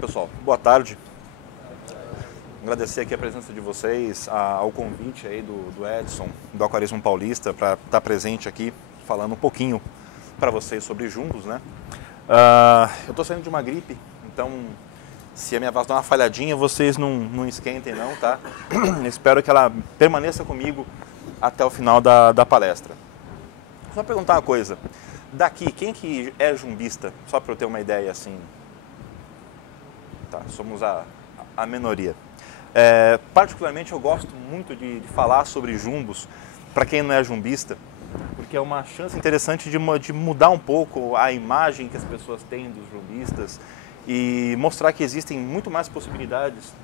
Pessoal, boa tarde. Agradecer aqui a presença de vocês, ao convite aí do Edson, do Aquarismo Paulista, para estar presente aqui, falando um pouquinho para vocês sobre jumbos, né? Eu estou saindo de uma gripe, então se a minha voz dá uma falhadinha, vocês não esquentem não, tá? Espero que ela permaneça comigo até o final da palestra. Só perguntar uma coisa, daqui, quem que é jumbista? Só para eu ter uma ideia assim. Tá, somos a minoria. Particularmente eu gosto muito de falar sobre jumbos para quem não é jumbista, porque é uma chance interessante de mudar um pouco a imagem que as pessoas têm dos jumbistas e mostrar que existem muito mais possibilidades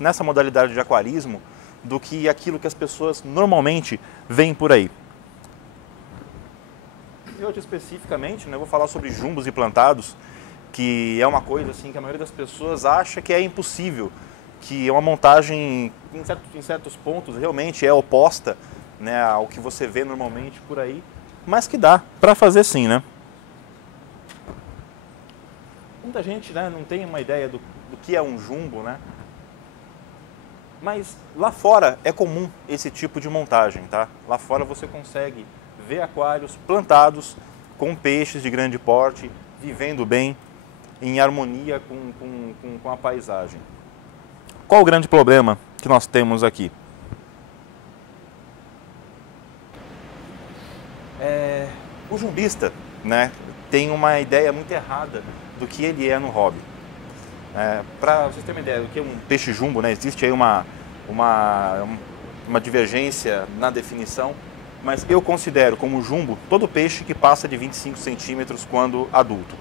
nessa modalidade de aquarismo do que aquilo que as pessoas normalmente veem por aí. E hoje especificamente, né, eu vou falar sobre jumbos e plantados, que é uma coisa assim que a maioria das pessoas acha que é impossível, que é uma montagem em certos pontos realmente é oposta, né, ao que você vê normalmente por aí, mas que dá para fazer sim, né? Muita gente, né, não tem uma ideia do que é um jumbo, né? Mas lá fora é comum esse tipo de montagem, tá? Lá fora você consegue ver aquários plantados com peixes de grande porte, vivendo bem, em harmonia com a paisagem. Qual o grande problema que nós temos aqui? O jumbista, né, tem uma ideia muito errada do que ele é no hobby. Para vocês terem uma ideia do que é um peixe jumbo, né, existe aí uma divergência na definição, mas eu considero como jumbo todo peixe que passa de 25 centímetros quando adulto,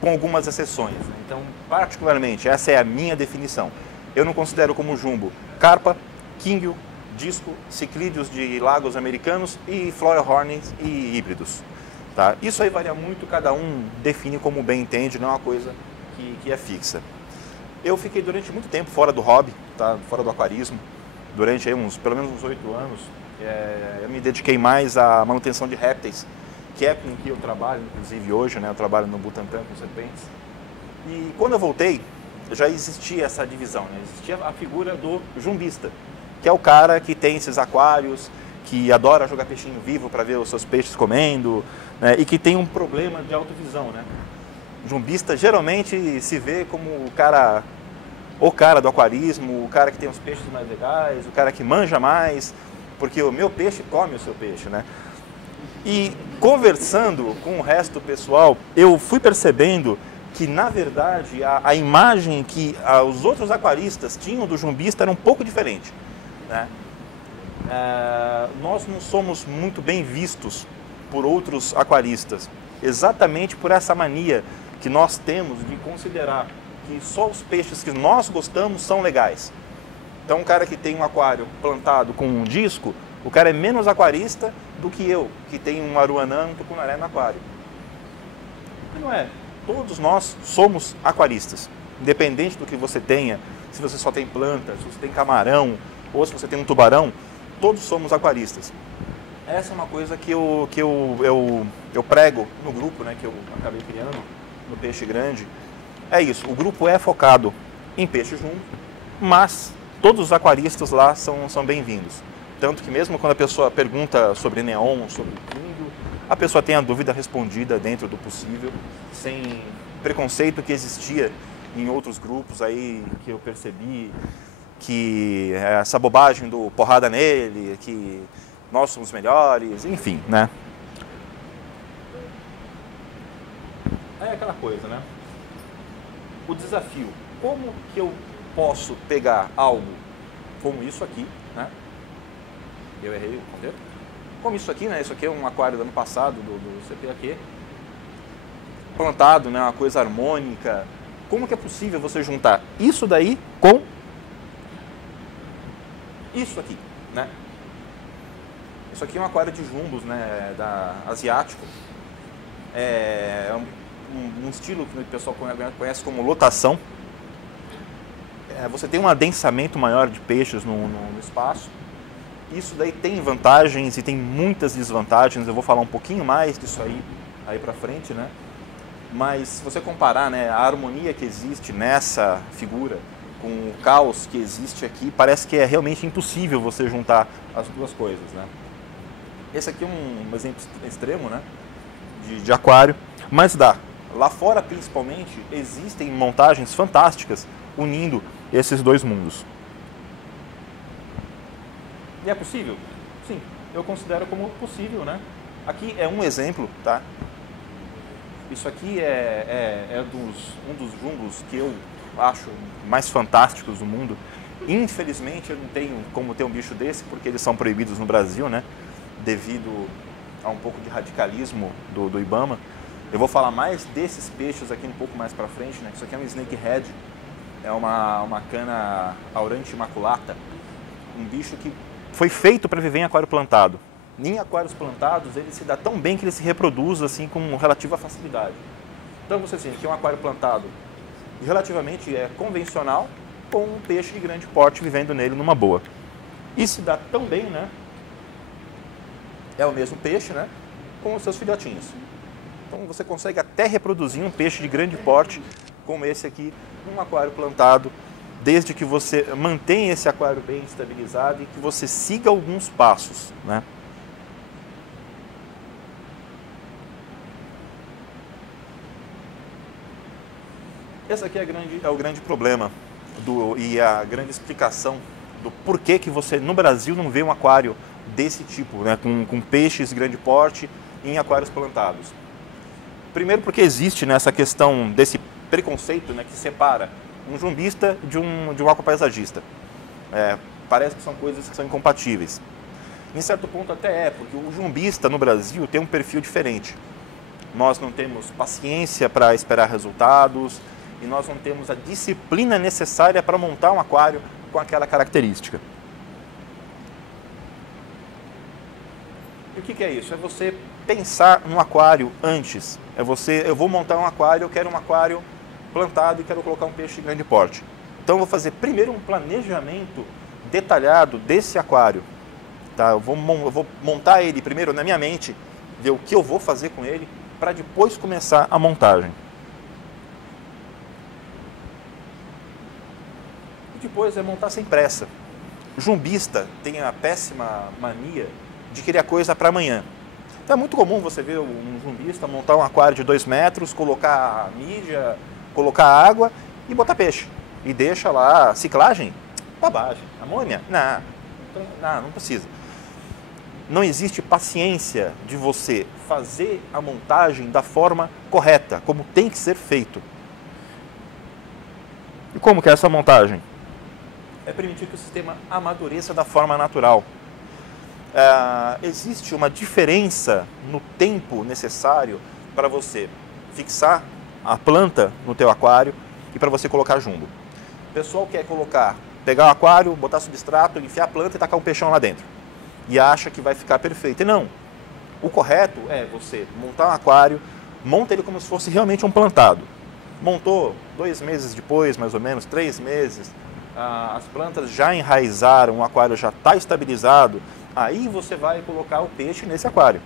com algumas exceções. Então, particularmente, essa é a minha definição. Eu não considero como jumbo carpa, quinguio, disco, ciclídeos de lagos americanos e flowerhorns e híbridos. Tá? Isso aí varia muito, cada um define como bem entende, não é uma coisa que é fixa. Eu fiquei durante muito tempo fora do hobby, tá? Fora do aquarismo, durante aí pelo menos uns 8 anos. Eu me dediquei mais à manutenção de répteis, que é com que eu trabalho, inclusive hoje, né? Eu trabalho no Butantan com serpentes. E quando eu voltei, já existia essa divisão, né? Existia a figura do jumbista, que é o cara que tem esses aquários, que adora jogar peixinho vivo para ver os seus peixes comendo, né? E que tem um problema de autovisão, né? O jumbista geralmente se vê como o cara do aquarismo, o cara que tem os peixes mais legais, o cara que manja mais, porque o meu peixe come o seu peixe, né? E conversando com o resto do pessoal, eu fui percebendo que, na verdade, a imagem que os outros aquaristas tinham do jumbista era um pouco diferente, né? Nós não somos muito bem vistos por outros aquaristas, exatamente por essa mania que nós temos de considerar que só os peixes que nós gostamos são legais. Então, um cara que tem um aquário plantado com um disco, o cara é menos aquarista do que eu, que tenho um aruanã, um tucunaré no aquário. E não é. Todos nós somos aquaristas. Independente do que você tenha, se você só tem plantas, se você tem camarão, ou se você tem um tubarão, todos somos aquaristas. Essa é uma coisa que eu prego no grupo, né, que eu acabei criando, no Peixe Grande. É isso, o grupo é focado em peixe jumbo, mas todos os aquaristas lá são bem-vindos. Tanto que mesmo quando a pessoa pergunta sobre neon, sobre quinguio, a pessoa tem a dúvida respondida dentro do possível, sem preconceito que existia em outros grupos aí que eu percebi, que essa bobagem do porrada nele, que nós somos melhores, enfim, né? É aquela coisa, né? O desafio, como que eu posso pegar algo como isso aqui, né? Eu errei, entendeu? Como isso aqui, né? Isso aqui é um aquário do ano passado, do CPAQ, plantado, né? Uma coisa harmônica. Como que é possível você juntar isso daí com isso aqui, né? Isso aqui é um aquário de jumbos, né? Asiático. É um estilo que o pessoal conhece como lotação. Você tem um adensamento maior de peixes no espaço. Isso daí tem vantagens e tem muitas desvantagens. Eu vou falar um pouquinho mais disso aí para frente, né? Mas se você comparar, né, a harmonia que existe nessa figura com o caos que existe aqui, parece que é realmente impossível você juntar as duas coisas, né? Esse aqui é um exemplo extremo, né, de aquário, mas dá. Lá fora, principalmente, existem montagens fantásticas unindo esses dois mundos. E é possível? Sim, eu considero como possível, né? Aqui é um exemplo, tá? Isso aqui é um dos jumbos que eu acho mais fantásticos do mundo. Infelizmente, eu não tenho como ter um bicho desse, porque eles são proibidos no Brasil, né? Devido a um pouco de radicalismo do IBAMA. Eu vou falar mais desses peixes aqui um pouco mais para frente, né? Isso aqui é um snakehead, é uma cana aurante imaculata, um bicho que foi feito para viver em aquário plantado. Em aquários plantados, ele se dá tão bem que ele se reproduz assim com relativa facilidade. Então você tem aqui um aquário plantado e relativamente convencional, com um peixe de grande porte vivendo nele numa boa. E se dá tão bem, né? É o mesmo peixe, né? Com os seus filhotinhos. Então você consegue até reproduzir um peixe de grande porte como esse aqui num aquário plantado, desde que você mantenha esse aquário bem estabilizado e que você siga alguns passos, né? Esse aqui é o grande problema e a grande explicação do porquê que você no Brasil não vê um aquário desse tipo, né? Com peixes de grande porte em aquários plantados. Primeiro porque existe nessa questão desse preconceito, né, que separa um jumbista de um aquapaisagista. Parece que são coisas que são incompatíveis. Em certo ponto até porque o jumbista no Brasil tem um perfil diferente. Nós não temos paciência para esperar resultados e nós não temos a disciplina necessária para montar um aquário com aquela característica. E o que é isso? É você pensar no aquário antes. Eu vou montar um aquário, eu quero um aquário plantado e quero colocar um peixe de grande porte. Então eu vou fazer primeiro um planejamento detalhado desse aquário. Tá? Eu vou montar ele primeiro na minha mente, ver o que eu vou fazer com ele, para depois começar a montagem. E depois é montar sem pressa. O jumbista tem a péssima mania de querer a coisa para amanhã. Então é muito comum você ver um jumbista montar um aquário de 2 metros, colocar mídia, colocar água e botar peixe. E deixa lá ciclagem, bobagem, amônia, não precisa. Não existe paciência de você fazer a montagem da forma correta, como tem que ser feito. E como que é essa montagem? É permitir que o sistema amadureça da forma natural. Existe uma diferença no tempo necessário para você fixar a planta no teu aquário e para você colocar jumbo. O pessoal quer pegar o aquário, botar substrato, enfiar a planta e tacar um peixão lá dentro. E acha que vai ficar perfeito. E não. O correto é você montar um aquário, monta ele como se fosse realmente um plantado. Montou 2 meses depois, mais ou menos, 3 meses, as plantas já enraizaram, o aquário já está estabilizado, aí você vai colocar o peixe nesse aquário.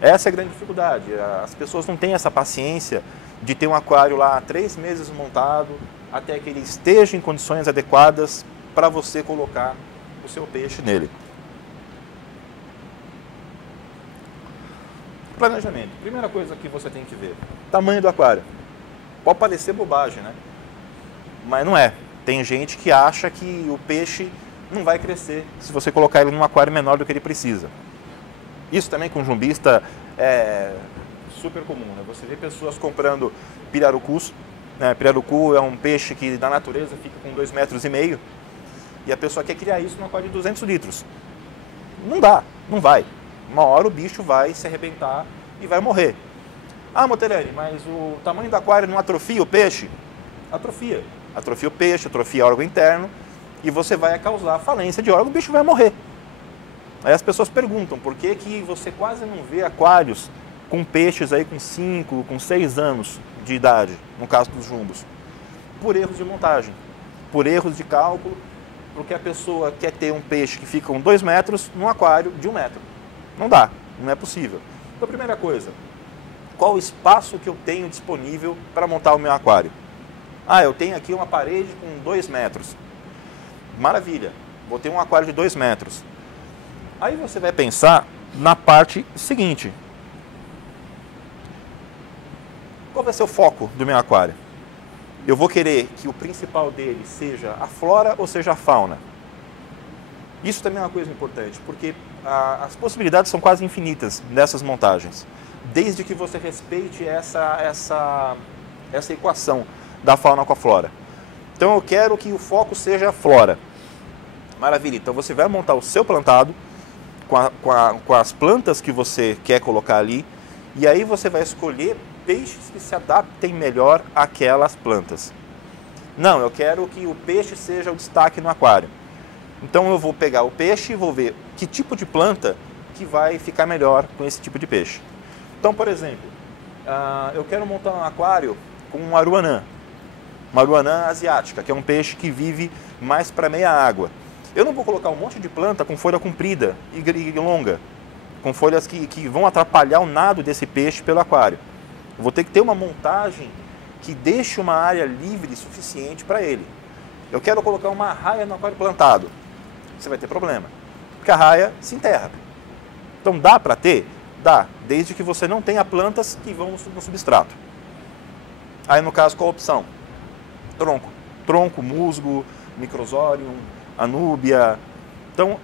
Essa é a grande dificuldade. As pessoas não têm essa paciência de ter um aquário lá 3 meses montado, até que ele esteja em condições adequadas para você colocar o seu peixe nele. Planejamento. Primeira coisa que você tem que ver. Tamanho do aquário. Pode parecer bobagem, né? Mas não é. Tem gente que acha que o peixe não vai crescer se você colocar ele num aquário menor do que ele precisa. Isso também com jumbista é super comum, né? Você vê pessoas comprando pirarucus, né? Pirarucu é um peixe que na natureza fica com 2,5 metros e a pessoa quer criar isso num aquário de 200 litros. Não dá, não vai. Uma hora o bicho vai se arrebentar e vai morrer. Ah, Motelani, mas o tamanho do aquário não atrofia o peixe? Atrofia. Atrofia o peixe, atrofia o órgão interno e você vai causar falência de órgão, o bicho vai morrer. Aí as pessoas perguntam por que você quase não vê aquários com peixes aí com 5, com 6 anos de idade, no caso dos jumbos. Por erros de montagem, por erros de cálculo, porque a pessoa quer ter um peixe que fica com 2 metros num aquário de 1 metro. Não dá, não é possível. Então a primeira coisa, qual o espaço que eu tenho disponível para montar o meu aquário. Ah, eu tenho aqui uma parede com 2 metros. Maravilha, vou ter um aquário de 2 metros. Aí você vai pensar na parte seguinte. Qual vai ser o foco do meu aquário? Eu vou querer que o principal dele seja a flora ou seja a fauna? Isso também é uma coisa importante, porque as possibilidades são quase infinitas nessas montagens, desde que você respeite essa equação da fauna com a flora. Então eu quero que o foco seja a flora. Maravilha, então você vai montar o seu plantado com as plantas que você quer colocar ali, e aí você vai escolher peixes que se adaptem melhor àquelas plantas. Não, eu quero que o peixe seja o destaque no aquário. Então eu vou pegar o peixe e vou ver que tipo de planta que vai ficar melhor com esse tipo de peixe. Então, por exemplo, eu quero montar um aquário com um aruanã. Uma aruanã asiática, que é um peixe que vive mais para meia água. Eu não vou colocar um monte de planta com folha comprida e longa, com folhas que vão atrapalhar o nado desse peixe pelo aquário. Eu vou ter que ter uma montagem que deixe uma área livre suficiente para ele. Eu quero colocar uma arraia no aquário plantado. Você vai ter problema, porque a arraia se enterra. Então dá para ter? Dá, desde que você não tenha plantas que vão no substrato. Aí no caso, qual a opção? Tronco. Tronco, musgo, microsorium, anúbia. Então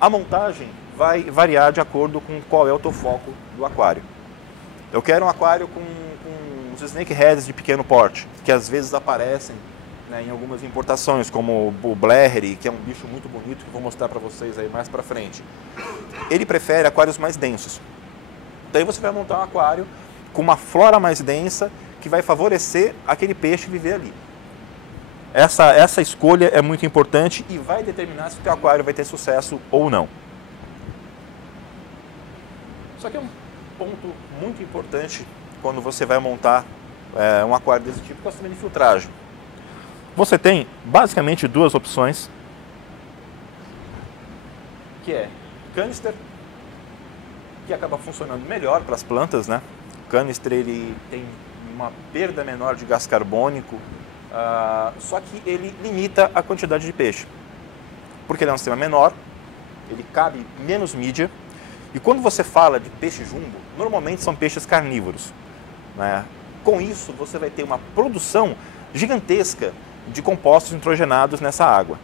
a montagem vai variar de acordo com qual é o teu foco do aquário. Eu quero um aquário com os snakeheads de pequeno porte, que às vezes aparecem, né, em algumas importações, como o Blair, que é um bicho muito bonito, que vou mostrar para vocês aí mais para frente. Ele prefere aquários mais densos. Daí você vai montar um aquário com uma flora mais densa, que vai favorecer aquele peixe viver ali. Essa escolha é muito importante e vai determinar se o teu aquário vai ter sucesso ou não. Só que é um ponto muito importante quando você vai montar um aquário desse tipo, que é o sistema de filtragem. Você tem basicamente duas opções, que é canister, que acaba funcionando melhor para as plantas, né? O canister ele tem uma perda menor de gás carbônico, só que ele limita a quantidade de peixe, porque ele é um sistema menor, ele cabe menos mídia, e quando você fala de peixe jumbo, normalmente são peixes carnívoros, né? Com isso você vai ter uma produção gigantesca de compostos nitrogenados nessa água.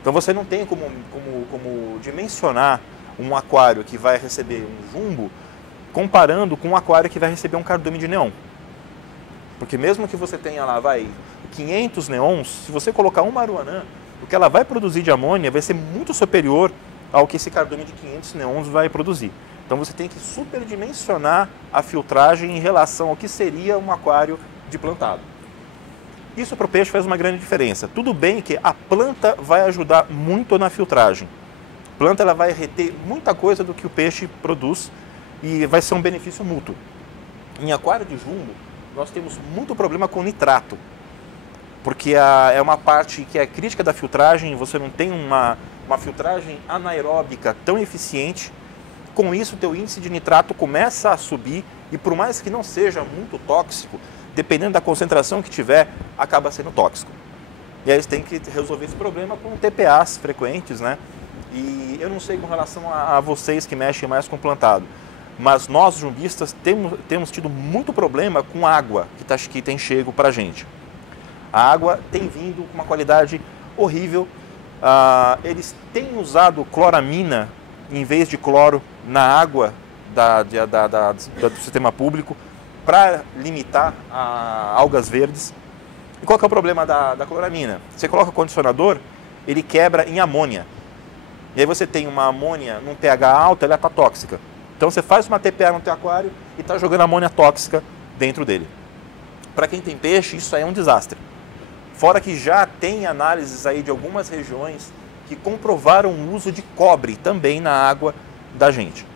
Então você não tem como dimensionar um aquário que vai receber um jumbo comparando com um aquário que vai receber um cardume de neon. Porque mesmo que você tenha lá 500 neons, se você colocar uma aruanã, o que ela vai produzir de amônia vai ser muito superior ao que esse cardume de 500 neons vai produzir. Então você tem que superdimensionar a filtragem em relação ao que seria um aquário de plantado. Isso para o peixe faz uma grande diferença. Tudo bem que a planta vai ajudar muito na filtragem. A planta ela vai reter muita coisa do que o peixe produz e vai ser um benefício mútuo. Em aquário de jumbo, nós temos muito problema com nitrato, porque é uma parte que é crítica da filtragem, você não tem uma filtragem anaeróbica tão eficiente. Com isso, o teu índice de nitrato começa a subir e por mais que não seja muito tóxico, dependendo da concentração que tiver, acaba sendo tóxico. E aí eles têm que resolver esse problema com TPAs frequentes, né? E eu não sei com relação a vocês que mexem mais com plantado, mas nós, jumbistas, temos tido muito problema com água que tem chego para a gente. A água tem vindo com uma qualidade horrível. Eles têm usado chloramina em vez de cloro na água do sistema público para limitar algas verdes. E qual que é o problema da chloramina? Você coloca o condicionador, ele quebra em amônia. E aí você tem uma amônia num pH alto, ela está tóxica. Então você faz uma TPA no teu aquário e está jogando amônia tóxica dentro dele. Para quem tem peixe, isso aí é um desastre. Fora que já tem análises aí de algumas regiões que comprovaram o uso de cobre também na água da gente.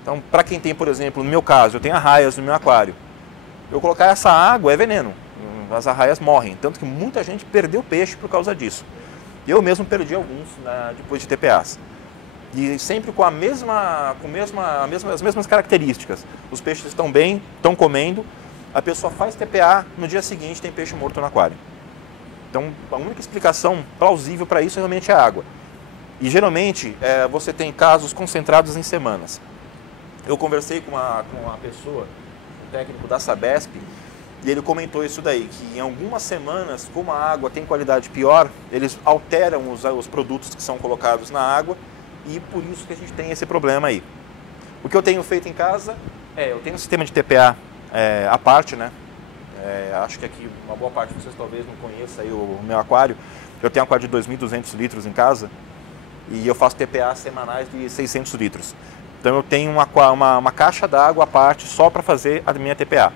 Então, para quem tem, por exemplo, no meu caso, eu tenho arraias no meu aquário. Eu colocar essa água é veneno. As arraias morrem. Tanto que muita gente perdeu peixe por causa disso. Eu mesmo perdi alguns depois de TPAs. E sempre com as mesmas características. Os peixes estão bem, estão comendo, a pessoa faz TPA, no dia seguinte tem peixe morto no aquário. Então, a única explicação plausível para isso realmente é a água. E geralmente você tem casos concentrados em semanas. Eu conversei com uma pessoa, um técnico da Sabesp, e ele comentou isso daí, que em algumas semanas, como a água tem qualidade pior, eles alteram os produtos que são colocados na água, e por isso que a gente tem esse problema aí. O que eu tenho feito em casa eu tenho um sistema de TPA à parte, né? Acho que aqui uma boa parte de vocês talvez não conheça aí o meu aquário. Eu tenho um aquário de 2.200 litros em casa e eu faço TPA semanais de 600 litros. Então eu tenho uma caixa d'água à parte só para fazer a minha TPA.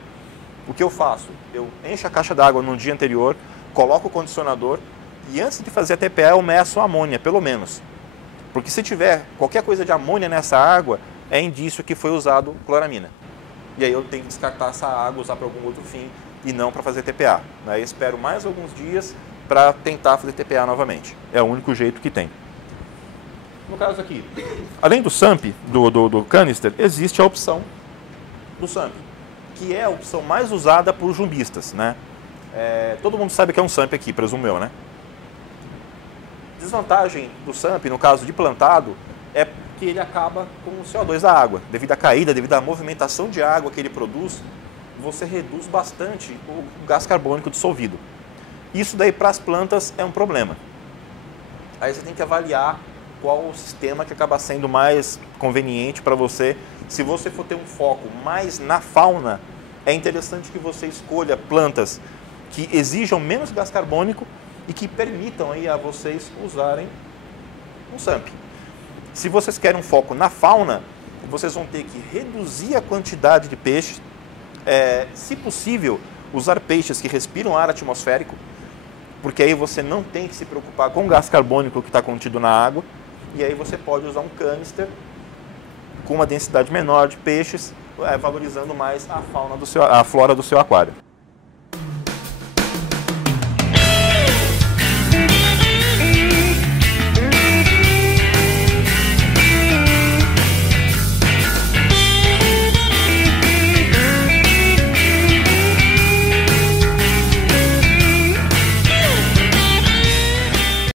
O que eu faço? Eu encho a caixa d'água no dia anterior, coloco o condicionador e antes de fazer a TPA eu meço a amônia, pelo menos. Porque se tiver qualquer coisa de amônia nessa água, é indício que foi usado cloramina. E aí eu tenho que descartar essa água, usar para algum outro fim e não para fazer TPA. Aí eu espero mais alguns dias para tentar fazer TPA novamente. É o único jeito que tem. No caso aqui, além do SUMP, do canister, existe a opção do SUMP, que é a opção mais usada por jumbistas, né? Todo mundo sabe que é um SUMP aqui, presumo eu, né? Desvantagem do SUMP, no caso de plantado, é que ele acaba com o CO2 da água. Devido à caída, devido à movimentação de água que ele produz, você reduz bastante o gás carbônico dissolvido. Isso daí para as plantas é um problema. Aí você tem que avaliar qual o sistema que acaba sendo mais conveniente para você. Se você for ter um foco mais na fauna, é interessante que você escolha plantas que exijam menos gás carbônico e que permitam aí a vocês usarem um SUMP. Se vocês querem um foco na fauna, vocês vão ter que reduzir a quantidade de peixes, se possível, usar peixes que respiram ar atmosférico, porque aí você não tem que se preocupar com o gás carbônico que está contido na água, e aí você pode usar um canister com uma densidade menor de peixes, valorizando mais a flora do seu aquário.